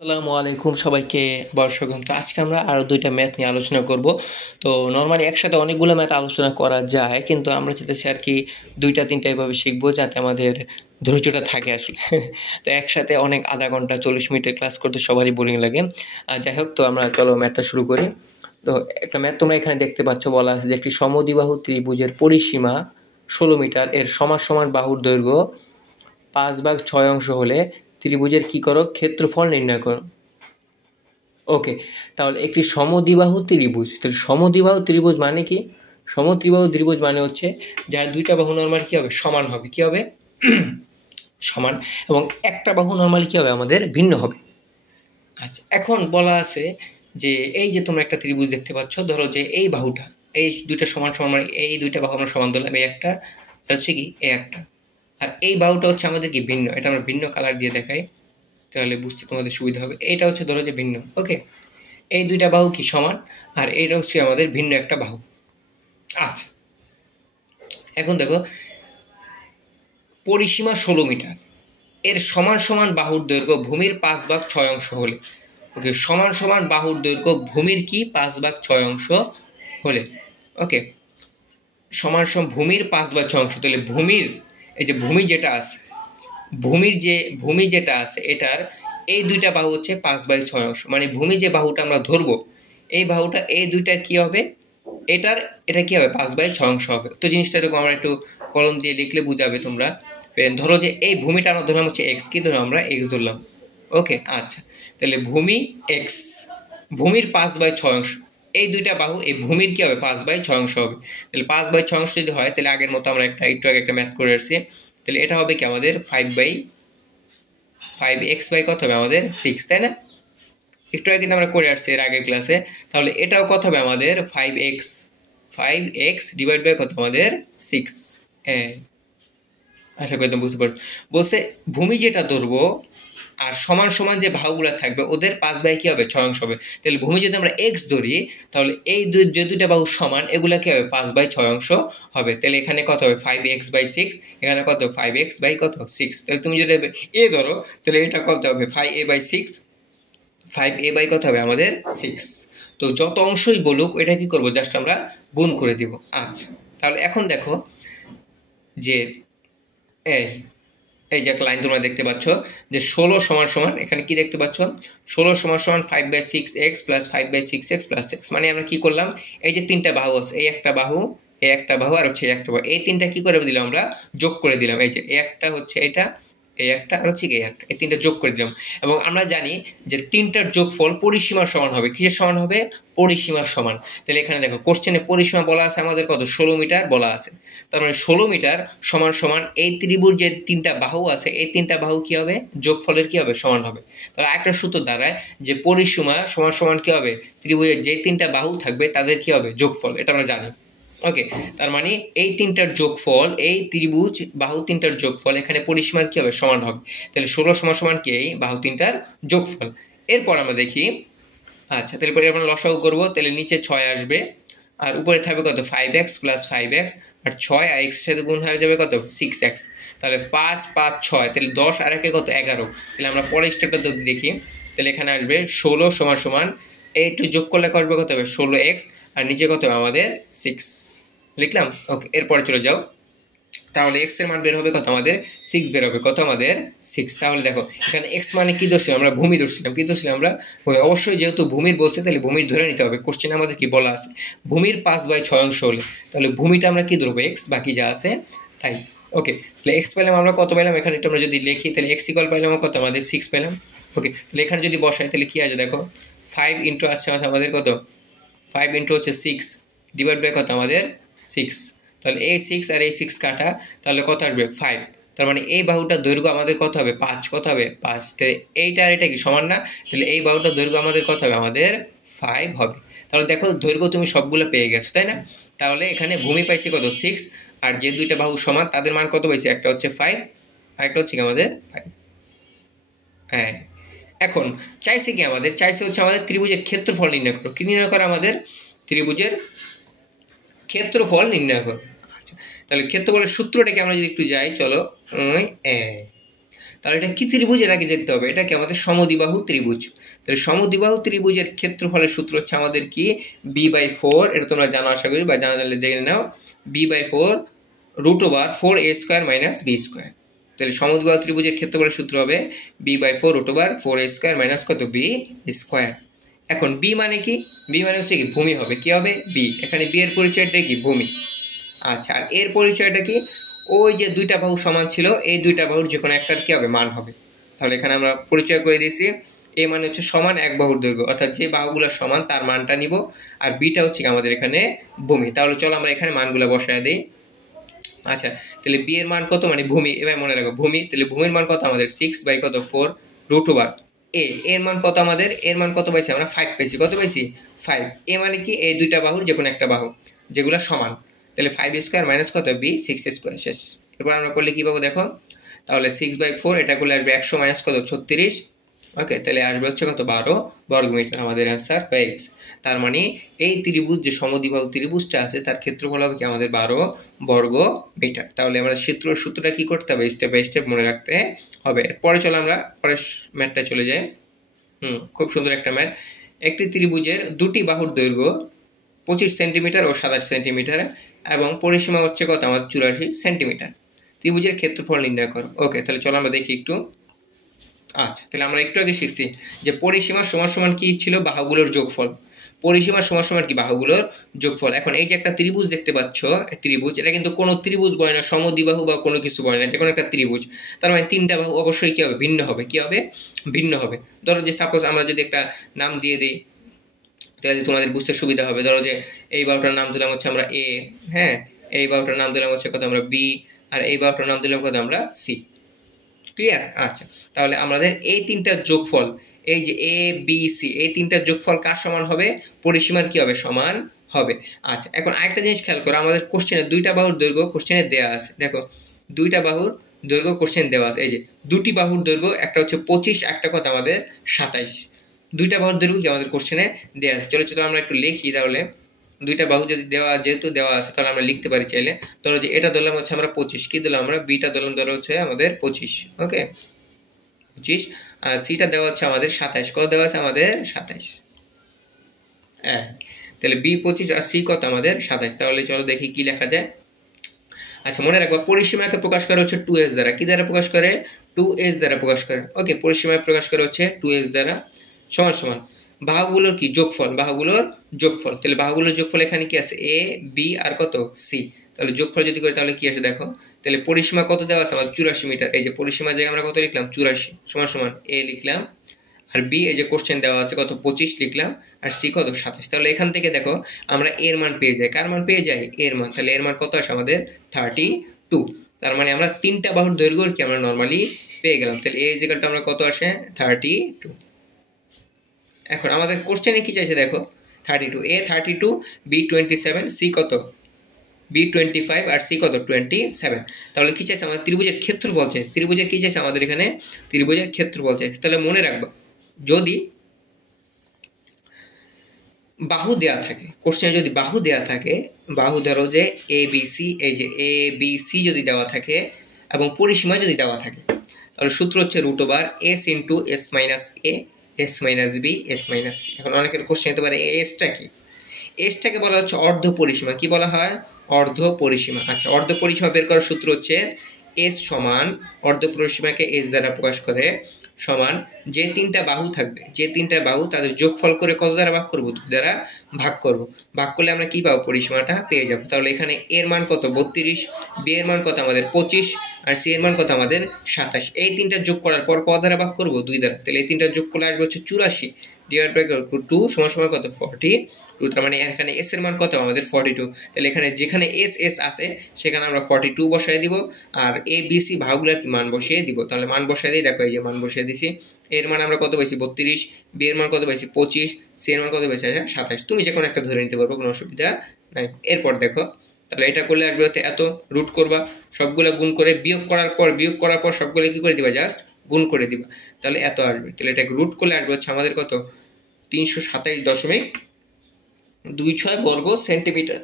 আসসালামু আলাইকুম সবাইকে আবার স্বাগতম। তো আজকে আমরা আরও দুইটা ম্যাথ নিয়ে আলোচনা করব। তো নর্মালি একসাথে অনেকগুলো ম্যাথ আলোচনা করা যায়, কিন্তু আমরা চাইতেছি আর কি দুইটা তিনটা এভাবে শিখবো যাতে আমাদের ধৈর্যটা থাকে আসলে। তো একসাথে অনেক আধা ঘন্টা 40 মিনিটের ক্লাস করতে সবারই বোরিং লাগে। যাই হোক, তো আমরা চলো ম্যাথটা শুরু করি। তো একটা ম্যাথ তোমরা এখানে দেখতে পাচ্ছ, বলা আছে যে একটি সমদ্বিবাহু ত্রিভুজের পরিসীমা 16 মিটার, এর সমান সমান বাহুর দৈর্ঘ্য 5/6 অংশ হলে ত্রিভুজের কী করো, ক্ষেত্রফল নির্ণয় করো। ওকে, তাহলে একটি সমদ্বিবাহু ত্রিভুজ, তাহলে সমদ্বিবাহু ত্রিভুজ মানে কি? সমদ্বিবাহু ত্রিভুজ মানে হচ্ছে যার দুইটা বাহু নর্মাল কী হবে, সমান হবে। কী হবে? সমান। এবং একটা বাহু নর্মাল কী হবে, আমাদের ভিন্ন হবে। আচ্ছা, এখন বলা আছে যে এই যে তোমরা একটা ত্রিভুজ দেখতে পাচ্ছ, ধরো যে এই বাহুটা, এই দুইটা সমান সমান মানে এই দুইটা বাহু আমরা সমান ধরলাম, এই একটা হচ্ছে কি এই একটা, আর এই বাহুটা হচ্ছে আমাদের কি ভিন্ন। এটা আমরা ভিন্ন কালার দিয়ে দেখাই, তাহলে বুঝতে তোমাদের সুবিধা হবে। এইটা হচ্ছে ধরো যে ভিন্ন। ওকে, এই দুইটা বাহু কি সমান, আর এইটা হচ্ছে আমাদের ভিন্ন একটা বাহু। আচ্ছা, এখন দেখো পরিসীমা 16 মিটার, এর সমান সমান বাহুর দৈর্ঘ্য ভূমির 5/6 অংশ হলে। ওকে, সমান সমান বাহুর দৈর্ঘ্য ভূমির কি 5/6 অংশ হলে। ওকে, সমান সমান ভূমির 5/6 অংশ, তাহলে ভূমির এই যে ভূমি যেটা আছে, ভূমি যেটা আছে এটার এই দুইটা বাহু হচ্ছে 5/6 অংশ, মানে ভূমি যে বাহুটা আমরা ধরবো, এই বাহুটা এই দুইটা কি হবে, এটা কি হবে 5/6 অংশ হবে। তো জিনিসটা এরকম আমরা একটু কলম দিয়ে লিখলে বুঝাবে তোমরা। ধরো যে এই ভূমিটা আমরা ধরলাম হচ্ছে এক্স, কি ধরো আমরা এক্স ধরলাম। ওকে, আচ্ছা, তাহলে ভূমি এক্স, ভূমির 5/6 অংশ, এই দুইটা বাহু এই ভূমির কি হবে 5/6 অংশ হবে। তাহলে 5/6 অংশ যদি হয়, তাহলে আগের মতো আমরা একটু আগে একটা ম্যাথ করে আসছি, তাহলে এটা হবে কি আমাদের 5/5 কত হবে আমাদের 6, তাই না? একটু আগে কিন্তু আমরা করে আসছি এর আগের ক্লাসে। তাহলে এটাও কত হবে আমাদের 5x ডিভাইড বাই কত আমাদের 6। আশা করি তুমি বুঝতে পারছো। বলছে ভূমি যেটা ধরবো আর সমান সমান যে বাহুগুলো থাকবে ওদের 5/6 অংশ হবে। তাহলে ভূমি যদি আমরা এক্স ধরি, তাহলে এই যে দুইটা বাহু সমান, এগুলা কি হবে 5/6 অংশ হবে। তাহলে এখানে কত হবে 5x/6, এখানে কত 5x/6। তাহলে তুমি যদি এ ধরো, তাহলে এটা কত হবে 5a/6, 5a কত হবে আমাদের 6। তো যত অংশই বলুক, এটা কি করবো, জাস্ট আমরা গুণ করে দিব। আচ্ছা, তাহলে এখন দেখো যে এই এই যে একটা লাইন তোমরা দেখতে পাচ্ছ যে 16 সমান সমান, এখানে কি দেখতে পাচ্ছ 16 সমান সমান 5/6x প্লাস 5/6x প্লাস 6। মানে আমরা কি করলাম, এই যে তিনটা বাহু আছে, এই একটা বাহু, এই একটা বাহু, আর হচ্ছে একটা বাহু, এই তিনটা কি করে দিলাম আমরা, যোগ করে দিলাম। এই যে এই একটা হচ্ছে এটা, এই একটা, আর হচ্ছে এই একটা, এই তিনটা যোগ করে দিলাম। এবং আমরা জানি যে তিনটার যোগফল পরিসীমার সমান হবে। কিসের সমান হবে? পরিসীমার সমান। তাহলে এখানে দেখো কোশ্চেনে পরিসীমা বলা আছে আমাদের কত, 16 মিটার বলা আছে। তার মানে 16 মিটার সমান সমান এই ত্রিভুজ যে তিনটা বাহু আছে, এই তিনটা বাহু কি হবে, যোগফলের কি হবে, সমান হবে। তাহলে একটা সূত্র দ্বারায় যে পরিসীমা সমান সমান কি হবে, ত্রিভুজের যে তিনটা বাহু থাকবে তাদের কি হবে, যোগফল। এটা আমরা জানি। ওকে, তার মানে এই তিনটার যোগফল, এই ত্রিভুজ বাহু তিনটার যোগফল এখানে পরিসীমার কি হবে, সমান হবে। তাহলে 16 সমান সমান কি, এই বাহু তিনটার যোগফল। এরপর আমরা দেখি, আচ্ছা তাহলে পরে আমরা লসাগু করবো, তাহলে নিচে 6 আসবে, আর উপরে থাকবে কত 5x প্লাস 5x, আর 6 আর x এর সাথে গুণ হয়ে যাবে কত 6x। তাহলে 5 5 6, তাহলে 10 আর 1 কত 11। তাহলে আমরা পরের স্টেপটা যদি দেখি, তাহলে এখানে আসবে 16 সমান সমান এই একটু যোগ করলে করবে কত হবে 16x, আর নিচে কত হবে আমাদের 6 লিখলাম। ওকে, এরপরে চলে যাও, তাহলে x এর মান বের হবে কত আমাদের 6 বের হবে, কত আমাদের 6। তাহলে দেখো এখানে x মানে কি ধরছিলাম আমরা, ভূমি ধরছিলাম। কি ধরছিলাম আমরা, অবশ্যই যেহেতু ভূমির বলছে তাহলে ভূমির ধরে নিতে হবে। কোশ্চেনে আমাদের কি বলা আছে, ভূমির 5/6 অংশ হলে, তাহলে ভূমিটা আমরা কি ধরবো x, বাকি যা আছে তাই। ওকে, তাহলে x পেলাম আমরা কত পেলাম, এখানে এটা আমরা যদি লিখি তাহলে x ইকুয়াল পেলাম কত আমাদের 6 পেলাম। ওকে, তাহলে এখানে যদি বসাই তাহলে কি আছে দেখো, 5 ইন্টু আসছে আমাদের কত, 5 ইন্টু হচ্ছে 6 ডিভাইড বাই কত আমাদের 6। তাহলে এই 6 আর এই 6 কাটা, তাহলে কত আসবে 5। তার মানে এই বাহুটার দৈর্ঘ্য আমাদের কত হবে 5, কত হবে 5। তাহলে এইটা আর এটা কি সমান না, তাহলে এই বাহুটার দৈর্ঘ্য আমাদের কত হবে, আমাদের 5 হবে। তাহলে দেখো দৈর্ঘ্য তুমি সবগুলো পেয়ে গেছো, তাই না? তাহলে এখানে ভূমি পাইছি কত 6, আর যে দুইটা বাহু সমান তাদের মান কত পাইছি, একটা হচ্ছে 5 আর একটা হচ্ছে কি আমাদের 5। হ্যাঁ, এখন চাইছে কি আমাদের, চাইছে হচ্ছে আমাদের ত্রিভুজের ক্ষেত্রফল নির্ণয় করো। কি নির্ণয় করো, আমাদের ত্রিভুজের ক্ষেত্রফল নির্ণয় করো। আচ্ছা, তাহলে ক্ষেত্রফলের সূত্রটাকে আমরা যদি একটু যাই, চলো তাহলে এটা কি ত্রিভুজ, এটাকে দেখতে হবে। এটা কি আমাদের সমদ্বিবাহু ত্রিভুজ। তাহলে সমদ্বিবাহু ত্রিভুজের ক্ষেত্রফলের সূত্র হচ্ছে আমাদের কি b/4, এটা তোমরা জানো আশা করি, বা জানা জানলে দেখে নাও। b/4 √4a² - b²। তাহলে সমদ্বিবাহু ত্রিভুজের ক্ষেত্রফলের সূত্র হবে b/4 √4a² - কত b²। এখন বি মানে কি, বি মানে হচ্ছে কি ভূমি হবে, কি হবে বি। এখানে বি এর পরিচয়টা কি ভূমি। আচ্ছা, আর এর পরিচয়টা কি, ওই যে দুইটা বাহু সমান ছিল, এই দুইটা বাহুর যে কোনো একটার কি হবে মান হবে। তাহলে এখানে আমরা পরিচয় করে দিয়েছি, এ মানে হচ্ছে সমান এক বাহুর দৈর্ঘ্য, অর্থাৎ যে বাহুগুলো সমান তার মানটা নিব, আর বিটা হচ্ছে আমাদের এখানে ভূমি। তাহলে চলো আমরা এখানে মানগুলো বসায় দিই। আচ্ছা, তাহলে বি এর মান কত, মানে ভূমি, এবার মনে রাখো ভূমি। তাহলে ভূমির মান কত আমাদের 6/4 √4। এর মান কত আমাদের, এর মান কত পাইছি আমরা 5 পাইছি। কত পাইছি 5। এ মানে কি এই দুইটা বাহুর যে কোনো একটা বাহু যেগুলো সমান। তাহলে 5² - কত b 6² শেষ। এরপর আমরা করলে কী পাবো দেখো, তাহলে 6/4 এটা করলে আসবে 100 - কত 36। ওকে, তাহলে আসবে হচ্ছে কত 12 বর্গমিটার। আমাদের অ্যান্সার হয়ে গেছে। তার মানে এই ত্রিভুজ যে সমদ্বিবাহু ত্রিভুজটা আছে তার ক্ষেত্রফল হবে কি আমাদের 12 বর্গ মিটার। তাহলে আমরা সূত্রটা কি করতে হবে, স্টেপ বাই স্টেপ মনে রাখতে হবে। পরে চলো আমরা পরের ম্যাথটা চলে যাই। খুব সুন্দর একটা ম্যাথ। একটি ত্রিভুজের দুটি বাহুর দৈর্ঘ্য 25 সেন্টিমিটার ও 27 সেন্টিমিটার এবং পরিসীমা হচ্ছে কত আমাদের 84 সেন্টিমিটার। ত্রিভুজের ক্ষেত্রফল নির্ণয় করো। ওকে, তাহলে চলো আমরা দেখি একটু। আচ্ছা, তাহলে আমরা একটু আগে শিখছি যে পরিসীমা সমান সমান কি ছিল, বাহুগুলোর যোগফল। পরিসীমা সমান সমান কি বাহুগুলোর যোগফল। এখন এই যে একটা ত্রিভুজ দেখতে পাচ্ছ, ত্রিভুজ, এটা কিন্তু কোনো ত্রিভুজ বলে না, সমদ্বিবাহু বা কোনো কিছু বলে না, যে কোনো একটা ত্রিভুজ। তার মানে তিনটা বাহু অবশ্যই কি হবে, ভিন্ন হবে। কি হবে, ভিন্ন হবে। ধরো যে সাপোজ আমরা যদি একটা নাম দিয়ে দিই তাহলে তোমাদের বুঝতে সুবিধা হবে। ধরো যে এই বাহুটার নাম দিলাম হচ্ছে আমরা এ, হ্যাঁ, এই বাহুটার নাম দিলাম হচ্ছে কত আমরা বি, আর এই বাহুটার নাম দিলাম কত আমরা সি। ক্লিয়ার? আচ্ছা, তাহলে আমাদের এই তিনটার যোগফল, এই যে এ বি সি, এই তিনটার যোগফল কার সমান হবে, পরিসীমার কি হবে, সমান হবে। আচ্ছা, এখন আরেকটা জিনিস খেয়াল করো, আমাদের কোশ্চেনে দুইটা বাহুর দৈর্ঘ্য কোশ্চেনে দেওয়া আছে। দেখো দুইটা বাহুর দৈর্ঘ্য কোশ্চেন দেওয়া আছে। এই যে দুটি বাহুর দৈর্ঘ্য, একটা হচ্ছে 25, একটা কত আমাদের 27। দুইটা বাহুর দৈর্ঘ্য কি আমাদের কোশ্চেনে দেওয়া আছে। চলো চলো আমরা একটু লিখি তাহলে। দুইটা বাহু যদি যেহেতু দেওয়া আছে তাহলে আমরা লিখতে পারি চাইলে। ধরো যে এটা ধরলাম হচ্ছে আমরা 25, কি দিলাম আমরা বিটা ধরলাম ধরো হচ্ছে আমাদের 25। ওকে, 25, আর সিটা দেওয়া হচ্ছে আমাদের 27। কত দেওয়া আছে আমাদের 27। হ্যাঁ, তাহলে বি 25 আর সি কত আমাদের 27। তাহলে চলো দেখি কি লেখা যায়। আচ্ছা, মনে রাখবো পরিসীমাকে প্রকাশ করে হচ্ছে 2s দ্বারা। কি দ্বারা প্রকাশ করে, 2s দ্বারা প্রকাশ করে। ওকে, পরিসীমায় প্রকাশ করে হচ্ছে 2s দ্বারা। সমান সমান বাহুগুলোর কি যোগফল, বাহুগুলোর যোগফল। তাহলে বাহুগুলোর যোগফল এখানে কি আছে, এ বি আর কত সি। তাহলে যোগফল যদি করি তাহলে কি আসে দেখো। তাহলে পরিসীমা কত দেওয়া আছে আমাদের 84 মিটার। এই যে পরিসীমা জায়গায় আমরা কত লিখলাম 84, সমান সমান এ লিখলাম, আর বি এই যে কোশ্চেন দেওয়া আছে কত 25 লিখলাম, আর সি কত 27। তাহলে এখান থেকে দেখো আমরা এর মান পেয়ে যাই। কার মান পেয়ে যাই, এর মান। তাহলে এর মান কত আসে আমাদের 32। তার মানে আমরা তিনটা বাহুর দৈর্ঘ্য কি আমরা নর্মালি পেয়ে গেলাম। তাহলে এই জায়গাটা আমরা কত আসে 32। এখন আমাদের কোশ্চেনে কি চাইছে দেখো 32, এ 32, বি 27, সি কত বি 25 আর সি কত 27। তাহলে কি চাইছে আমাদের ত্রিভুজের ক্ষেত্রফল চাইছে। ত্রিভুজের কি চাইছে আমাদের এখানে, ত্রিভুজের ক্ষেত্রফল চাইছে। তাহলে মনে রাখবা যদি বাহু দেয়া থাকে, কোশ্চেনে যদি বাহু দেয়া থাকে, বাহু ধরো যে এ বি সি, এই যে এ বি সি যদি দেওয়া থাকে এবং পরিসীমা যদি দেওয়া থাকে, তাহলে সূত্র হচ্ছে √s × s - a s - b s - c। এখন অনেকের কোশ্চেন হতে পারে এসটা কি, এসটাকে বলা হচ্ছে অর্ধ পরিসীমা। কি বলা হয়, অর্ধ পরিসীমা। আচ্ছা, অর্ধ পরিসীমা বের করার সূত্র হচ্ছে এস সমান, অর্ধ পরিসীমাকে এস দ্বারা প্রকাশ করে, সমান যে তিনটা বাহু থাকবে, যে তিনটা বাহু তাদের যোগফল করে কত দ্বারা ভাগ করব, 2 দ্বারা ভাগ করব। ভাগ করলে আমরা কি পাবো, পরিসীমাটা পেয়ে যাব। তাহলে এখানে এর মান কত 32, বি এর মান কত আমাদের 25, আর সি এর মান কত আমাদের 27। এই তিনটা যোগ করার পর কত দ্বারা ভাগ করব, 2 দ্বারা। তাহলে এই তিনটা যোগ করলে আসবে হচ্ছে 84 ডিভাইড বাই 2 সমান সমান কত 42। তার মানে এখানে এস এর মান কত আমাদের 42। তাহলে এখানে যেখানে এস এস আছে সেখানে আমরা 42 বসাই দিব, আর এ বি সি ভাগগুলোর মান বসিয়ে দিব। তাহলে মান বসাই দিই, দেখো এই যে মান বসিয়ে দিছি। এর মান আমরা কত পাইছি 32, বি এর মান কত পাইছি 25, সি এর মান কত পাইছি 27। তুমি যে কোনো একটা ধরে নিতে পারবো, কোনো অসুবিধা নাই। এরপর দেখো তাহলে এটা করলে আসবে হতে এত, রুট করবা, সবগুলো গুণ করে বিয়োগ করার পর সবগুলো কি করে দিবা, জাস্ট গুণ করে দিবা। তাহলে এত আসবে। তাহলে এটাকে রুট করলে আসবে হচ্ছে আমাদের কত 327.26 বর্গ সেন্টিমিটার।